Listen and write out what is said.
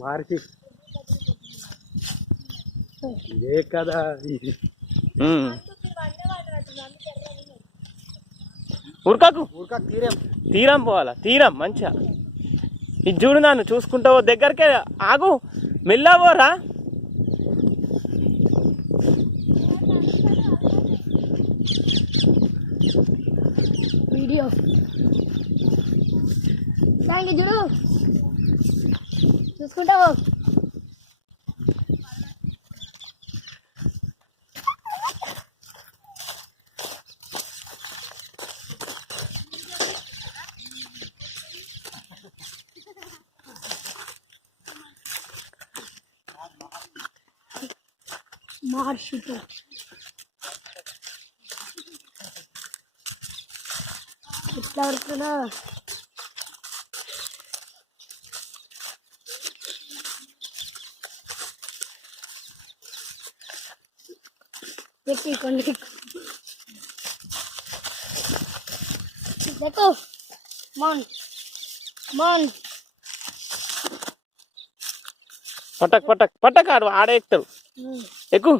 మార్చి ఇదే కదా ఉరకకు తీరం పోవాలా తీరం మంచిగా ఇది చూడు నన్ను చూసుకుంటావో దగ్గరకే ఆగు మెల్లవోరా వీడియో చూడు చూసుకుంటావు మార్షితో ఎట్లా పడుతుందా కొన్ని देखो मन मन పటక్ పటక్ పటక్ ఆడు ఆడే ఎక్కుతాడు ఎక్కు